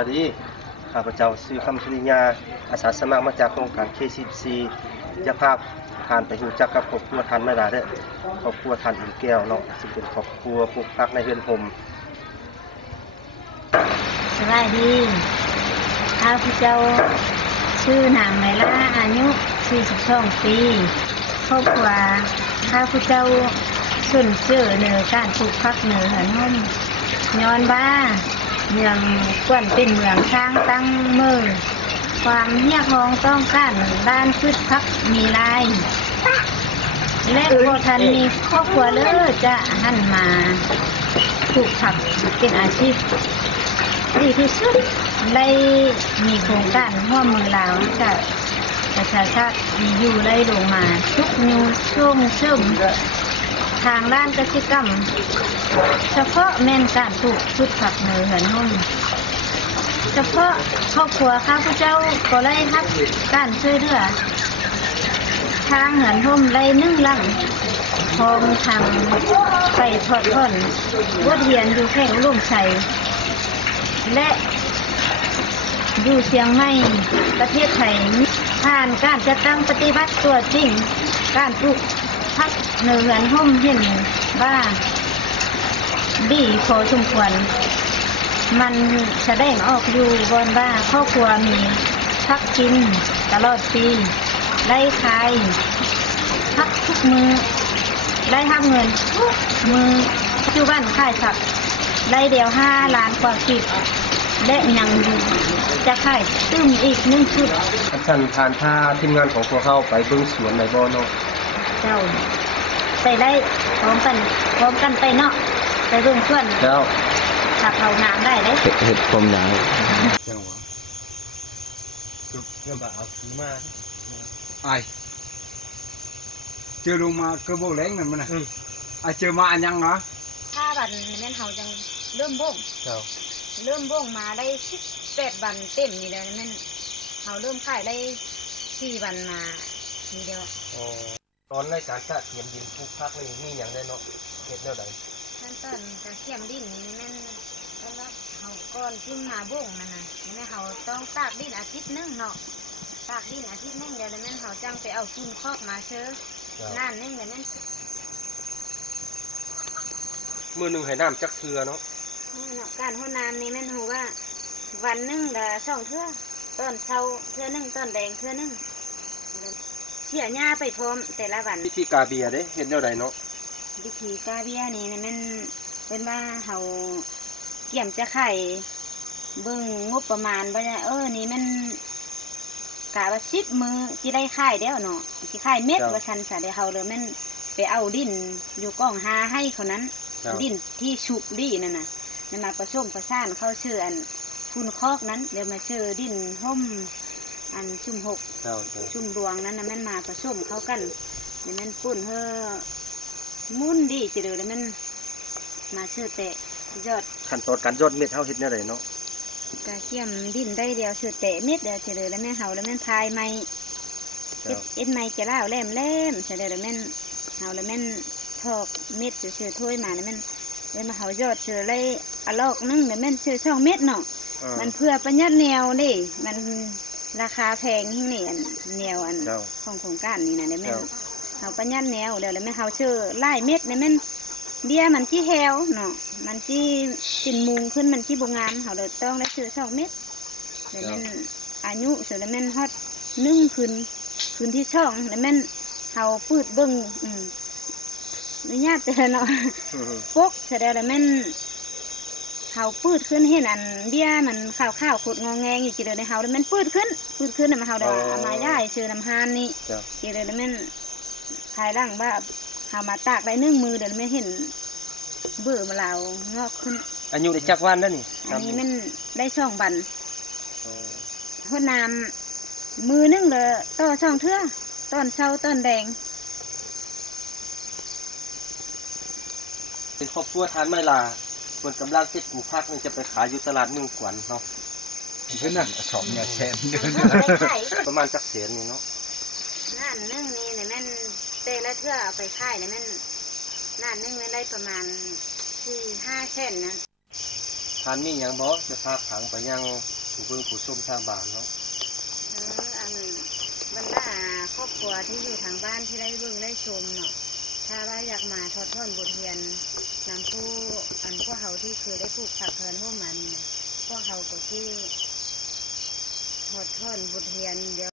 วัสดีข้าพเจ้าชื่อคำสุริยาอาสาสมัครมาจากโครงการ K14 จะพาผ่านไปรู้จักกับครอบครัวท่านไม่ได้เด้อครอบครัวท่านอินแก้วเนาะซึ่งเป็นครอบครัวปลูกผักในเรือนห่มสวัสดีข้าพเจ้าชื่อนางไมล่าอายุ42 ปีครอบครัวข้าพเจ้าสุนเชื่อเนื้อการปลูกผักเนื้อหันห้มย้อนบ้าเมืองกวนเป็นเมืองช้างตั้งมือความเรียกร้องต้องการด้านพืชผักมีลายและโบทันมีครอบครัวเลิศจะหันมาปลูกผักเป็นอาชีพดีที่สุดได้มีโครงการร่วมมือเราจากประชาชาติอยู่ได้ลงมาทุกนิวช่วงเชื่อมทางด้านเกษตรกรรมเฉพาะแม่นการปลูกพืชผักเนื้อหันห่มเฉพาะครอบครัวข้าพเจ้าก็ได้รับการช่วยเหลือทางหันห่มได้1 หลังพร้อมทางไปทอดท่อนบทเรียนอยู่แข่งร่วมใส่และอยู่เชียงใหม่ประเทศไทยผ่านการจัดตั้งปฏิบัติตัวจริงการปลูกผักเนื้อหันห่มเห็นว่าดีพอสมควรมันแสดงออกอยู่บนว่าครอบครัวมีผักกินตลอดปีได้ขายผักทุกมือได้ทำเงินทุกมือปัจจุบันขายผักได้เดียว5 ล้านกว่าสิบและยังจะขายตื้มอีก1 ชุดท่านผ่านพาทีมงานของพวกเขาไปเบิ่งสวนในบ่อเนาะเจ้าไปได้พร้อมกันไปเนาะไปเบิ่งสวนเจ้าถ้าเข้าน้ำได้เด้เฮ็ดความหนาวจังหวะจุดเรื่องแบบเอาถือมาเจอลงมาก็บ่แรงนั่นมันน่ะเจอมาอันยังเนาะถ้าบัดแม่นเฮาจังเริ่มบ่งเจ้าเริ่มบ่งมาได้18 วันเต็มนี่แล้วแม่นเฮาเริ่มขายได้4 วันมาทีเดียวตอนในการจัดเตรียมดินปลูกผักนี่มีหยังได้เนาะเฮ็ดแนวใดขั้นตอนการเตรียมดินนี่แม่นแล้วเฮาก่อนที่มาบ่งนั่นน่ะแม่เฮาต้องตากดินอาทิตย์นึงเนาะตากดินอาทิตย์นึงแล้วแม่นเฮาจังไปเอาขี้คอกมาเชื้อนั่นนึงแล้วแม่นมื้อนึงให้น้ำจักเทื่อเนาะการรดน้ำนี่แม่นฮู้ว่าวันนึงละ2 เทื่อตอนเช้าเทื่อนึงตอนแดงเทื่อนึงเสียหญ้าไปพร้อมแต่ละวันวิธีกาเบียเด้เฮ็ดแนวใดเนาะวิธีกาเบียนี่แม่นเป็นว่าเฮาเกี่ยมจะไข่เบิ่งงบประมาณว่านี่มันกะว่า10 มื้อสิได้ขายแล้วเนาะสิขายเม็ดว่าซั่นซะได้เฮาเลยแม่นไปเอาดินอยู่กองหาให้เขานั้นดินที่ชุกดีนั่นน่ะนำมาผสมประสานเข้าชื่ออันคุณคอกนั้นเดี๋ยวมาชื่อดินห่มอันชุ่ม6ชุ่มดวงนั้นน่ะแม่นมาผสมเข้ากันเดี๋ยวแม่นปุ้นเฮอมุนดีสิเด้อแล้วแม่นมาชื่อเตะยอดขั้นตอนการยอดเม็ดเฮาเฮ็ดแนวใดเนาะกะเกี่ยมดินได้เดียวชื่อเตะเม็ดเด้อสิเด้อแล้วแม่เฮาแล้วแม่นพายไม้เอ็ดไม้จะล่าวแหลมๆสิเด้อแล้วแม่นเฮาแล้วแม่นทอกเม็ดชื่อถ้วยมาแล้วแม่นเลยมาเฮายอดชื่อเลยอะลอกนึงแล้วแม่นชื่อ2 เม็ดเนาะมันเพื่อประหยัดแนวนี่มันราคาแพงยิ่งนี่อันแนวอันของโครงการนี่นะแม่นเฮาประหยัดแนวแล้วแม่เฮาชื่อหลายเม็ดนี่แม่นเบี้ยมันที่แฮวเนาะมันที่กินมุงขึ้นมันที่บ่งามเฮาเลยต้องได้ชื่อ2 เม็ดแล้วแม่นอายุชื่อแล้วแม่นฮอด1 คืนที่2แล้วแม่นเฮาปืดเบิ่งอนุญาตแต่เนาะปกแสดงแล้วแม่นเฮาปืดขึ้นเห็นอันเบี้ยมันขาวๆขุดงอแงอยู่จิเด้อในเฮาแล้วแม่นปืดขึ้นน่ะมาเฮาได้เอามาย้ายชื่อน้ำหานนี่จิเด้อแล้วแม่นภายหลังว่าเฮามาตากได้1 มื้อเด้อแม่เห็นเบื่อมาลาวงอกขึ้นอายุได้จักวันแล้วนี่อันนี้มันได้2 วันรดน้ำมื้อนึงเด้อต่อ2 เทื่อตอนเช้าตอนแดงเป็นครอบครัวทานไม่ลาเพิ่นกำลังเฮ็ดปลูกผักนี่จะไปขายอยู่ตลาดเมืองกวนเนาะเพิ่นน่ะชอบเนี่ยแซ่บประมาณจักแสนนี่เนาะนั่นนึงนี่แม่นเตะแล้วเทื่อเอาไปขายแม่นนั่นนึงได้ประมาณ4-5 แสนนั้น ทานมีหยังบ่จะพาผังไปยัง ผู้เบิ่งผู้ชมทางบ้านเนาะ อันบรรดาครอบครัวที่อยู่ทางบ้านที่ได้เบิ่งได้ชมเนาะถ้าว่าอยากมาทอดทอดบทเรียนนำผู้พวกเขาที่เคยได้ปลูกผักเพินร่วมมันพวกเขาก็ที่ทอดทอดบทเรียนเดียว